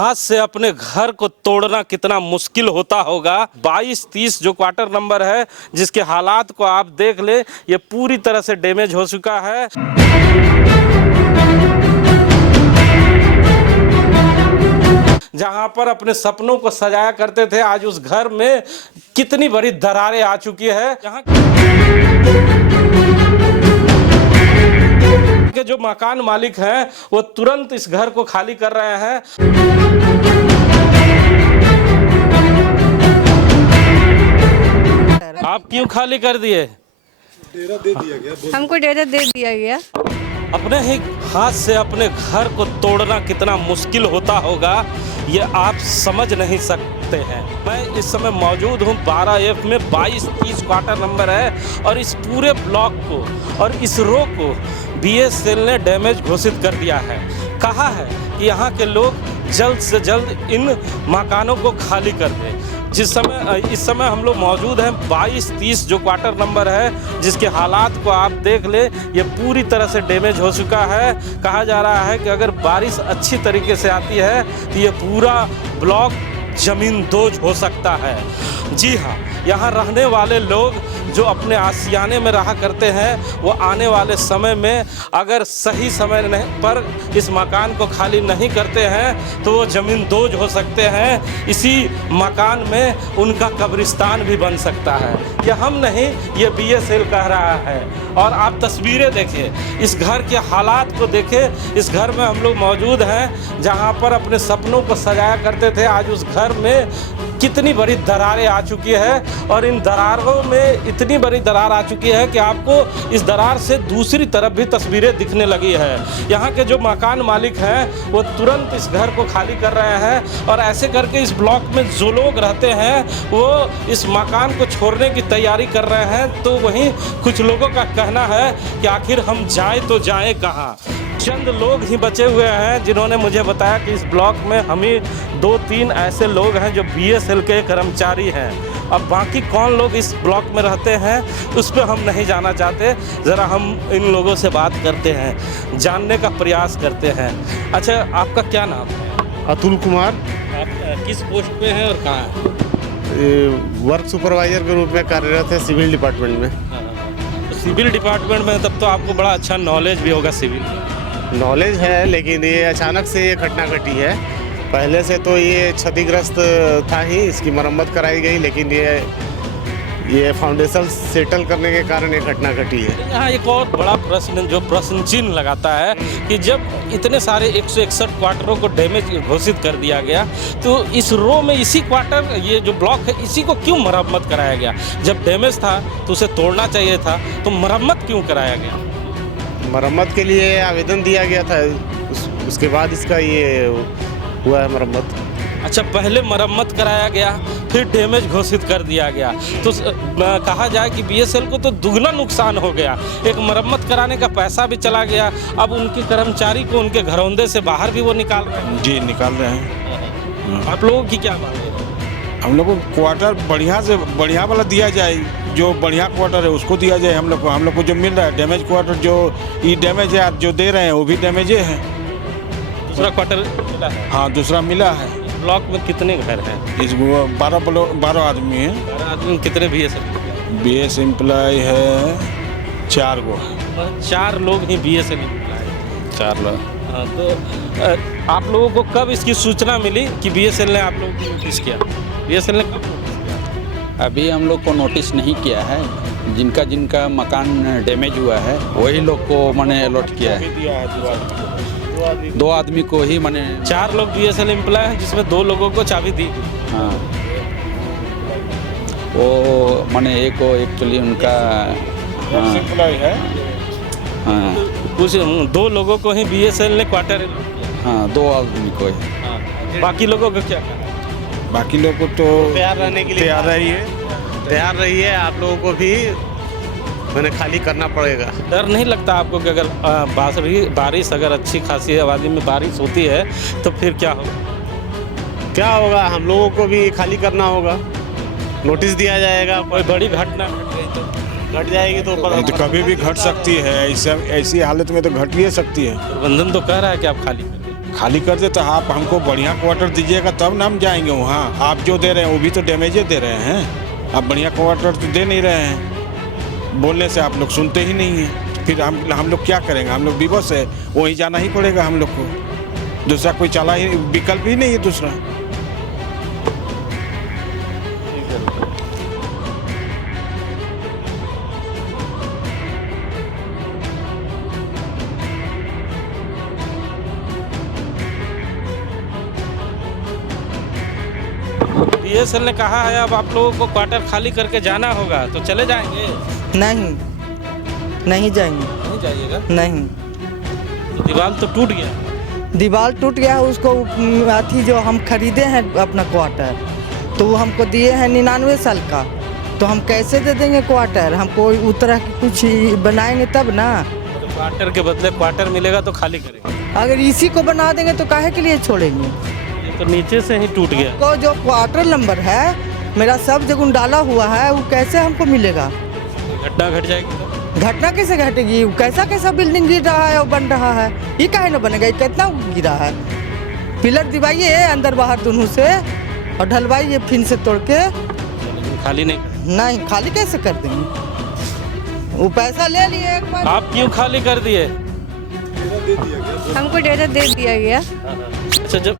हाथ से अपने घर को तोड़ना कितना मुश्किल होता होगा। 22-30 जो क्वार्टर नंबर है, जिसके हालात को आप देख ले, ये पूरी तरह से डैमेज हो चुका है। जहां पर अपने सपनों को सजाया करते थे, आज उस घर में कितनी बड़ी दरारें आ चुकी है। यहाँ के जो मकान मालिक हैं वो तुरंत इस घर को खाली कर रहे हैं। आप क्यों खाली कर दिए? डेरा दे दिया गया, हमको डेरा दे दिया गया। अपने ही हाथ से अपने घर को तोड़ना कितना मुश्किल होता होगा, ये आप समझ नहीं सकते हैं। मैं इस समय मौजूद हूँ 12F में, 22-30 क्वार्टर नंबर है और इस पूरे ब्लॉक को और इस रो को BSL ने डैमेज घोषित कर दिया है। कहा है कि यहाँ के लोग जल्द से जल्द इन मकानों को खाली कर दें। इस समय हम लोग मौजूद हैं 22-30 जो क्वार्टर नंबर है, जिसके हालात को आप देख ले, ये पूरी तरह से डैमेज हो चुका है। कहा जा रहा है कि अगर बारिश अच्छी तरीके से आती है तो ये पूरा ब्लॉक ज़मींदोज हो सकता है। जी हाँ, यहाँ रहने वाले लोग जो अपने आशियाने में रहा करते हैं, वो आने वाले समय में अगर सही समय पर इस मकान को खाली नहीं करते हैं तो वो ज़मींदोज हो सकते हैं। इसी मकान में उनका कब्रिस्तान भी बन सकता है। ये हम नहीं, ये BSL कह रहा है। और आप तस्वीरें देखिए, इस घर के हालात को देखें। इस घर में हम लोग मौजूद हैं जहाँ पर अपने सपनों को सजाया करते थे, आज उस घर में कितनी बड़ी दरारें आ चुकी है। और इन दरारों में इतनी बड़ी दरार आ चुकी है कि आपको इस दरार से दूसरी तरफ भी तस्वीरें दिखने लगी है। यहाँ के जो मकान मालिक हैं वो तुरंत इस घर को खाली कर रहे हैं और ऐसे करके इस ब्लॉक में जो लोग रहते हैं वो इस मकान को छोड़ने की तैयारी कर रहे हैं। तो वहीं कुछ लोगों का कहना है कि आखिर हम जाएं तो जाएं कहाँ। चंद लोग ही बचे हुए हैं जिन्होंने मुझे बताया कि इस ब्लॉक में हम ही 2-3 ऐसे लोग हैं जो BSL के कर्मचारी हैं। अब बाकी कौन लोग इस ब्लॉक में रहते हैं उस पर हम नहीं जाना चाहते। ज़रा हम इन लोगों से बात करते हैं, जानने का प्रयास करते हैं। अच्छा, आपका क्या नाम है? अतुल कुमार। आप किस पोस्ट पे हैं और कहाँ हैं? वर्क सुपरवाइजर के रूप में कार्यरत है सिविल डिपार्टमेंट में। तो सिविल डिपार्टमेंट में तब तो आपको बड़ा अच्छा नॉलेज भी होगा। सिविल नॉलेज है, लेकिन ये अचानक से ये घटना घटी है। पहले से तो ये क्षतिग्रस्त था ही, इसकी मरम्मत कराई गई, लेकिन ये फाउंडेशन सेटल करने के कारण ये घटना घटी है। यहाँ एक और बड़ा प्रश्न चिन्ह लगाता है कि जब इतने सारे 161 क्वार्टरों को डैमेज घोषित कर दिया गया, तो इस रो में इसी क्वार्टर, ये जो ब्लॉक है, इसी को क्यों मरम्मत कराया गया? जब डैमेज था तो उसे तोड़ना चाहिए था, तो मरम्मत क्यों कराया गया? मरम्मत के लिए आवेदन दिया गया था, उसके बाद इसका ये हुआ है मरम्मत। अच्छा, पहले मरम्मत कराया गया, फिर डैमेज घोषित कर दिया गया। तो कहा जाए कि BSL को तो दुगना नुकसान हो गया। एक मरम्मत कराने का पैसा भी चला गया, अब उनके कर्मचारी को उनके घरौंदे से बाहर भी वो निकाल रहे हैं। जी, निकाल रहे हैं। आप लोगों की क्या मांग है? हम लोग को क्वार्टर बढ़िया से बढ़िया वाला दिया जाए, जो बढ़िया क्वार्टर है उसको दिया जाए। हम लोग को जो मिल रहा है डैमेज क्वार्टर, जो ये डैमेज है जो दे रहे हैं वो भी डैमेज है। दूसरा क्वार्टर मिला है? हाँ, दूसरा मिला है। ब्लॉक में कितने घर हैं? इस 12 आदमी हैं। 12 आदमी में कितने BS एम्प्लॉय है 4 गो है। 4 लोग ही BSL एम्प्लॉय। 4 लोग। हाँ, तो आप लोगों को कब इसकी सूचना मिली कि BSL ने आप लोगों को नोटिस किया? BSL ने कब नोटिस किया? अभी हम लोग को नोटिस नहीं किया है। जिनका मकान डैमेज हुआ है वही लोग को मैंने अलर्ट किया है। 2 आदमी को ही मैंने। 4 लोग BSL एम्प्लॉय हैं, जिसमें 2 लोगों को चाबी दी। हाँ, वो मैंने एक को एक्चुअली उनका एम्प्लॉय है। हाँ, कुछ 2 लोगों को ही BSL ने क्वार्टर। हाँ, 2 आदमी को ही। बाकी लोगों को क्या? बाकी लोग को तो तैयार रहने के लिए तैयार रहिए। आप लोगों को भी मैंने खाली करना पड़ेगा। डर नहीं लगता आपको कि अगर बारिश अगर अच्छी खासी आबादी में बारिश होती है तो फिर क्या होगा? क्या होगा, हम लोगों को भी खाली करना होगा। नोटिस दिया जाएगा। कोई बड़ी घटना घट जाएगी तो तो कभी भी घट सकती है। ऐसी हालत में तो घट भी सकती है। प्रबंधन तो कह रहा है कि आप खाली करें। खाली कर दे तो आप हमको बढ़िया क्वार्टर दीजिएगा तब ना हम जाएंगे वहाँ। आप जो दे रहे हैं वो भी तो डैमेजे दे रहे हैं। आप बढ़िया क्वार्टर तो दे नहीं रहे हैं, बोलने से आप लोग सुनते ही नहीं हैं। फिर हम लोग क्या करेंगे? हम लोग विवश है, वहीं जाना ही पड़ेगा हम लोग को। दूसरा कोई चला ही विकल्प ही नहीं है दूसरा। बीएसएल ने कहा है अब आप लोगों को क्वार्टर खाली करके जाना होगा, तो चले जाएंगे? नहीं, नहीं जाएंगे। नहीं जाइएगा? नहीं, तो दीवार तो टूट गया। दीवार टूट गया है, उसको अथी जो हम खरीदे हैं अपना क्वार्टर, तो वो हमको दिए हैं 99 साल का, तो हम कैसे दे देंगे क्वार्टर? हमको उस तरह की कुछ बनाएंगे तब ना। तो क्वार्टर के बदले क्वार्टर मिलेगा तो खाली करेंगे। अगर इसी को बना देंगे तो काहे के लिए छोड़ेंगे? ये तो नीचे से ही टूट गया। तो जो क्वार्टर नंबर है मेरा सब जगह डाला हुआ है, वो कैसे हमको मिलेगा? घटना घट जाएगी तो? घटना कैसे घटेगी? कैसा कैसा बिल्डिंग गिर रहा है और बन रहा है, ये काहे ना बनेगा? ये कितना गिरा है? पिलर दिवाइए अंदर बाहर दोनों से और ढलवाइए फिर से तोड़ के। लेकिन खाली नहीं। खाली कैसे कर देंगे? वो पैसा ले लिए एक बार। आप क्यों खाली कर दिए? हमको डेटा दे दिया गया। अच्छा, जब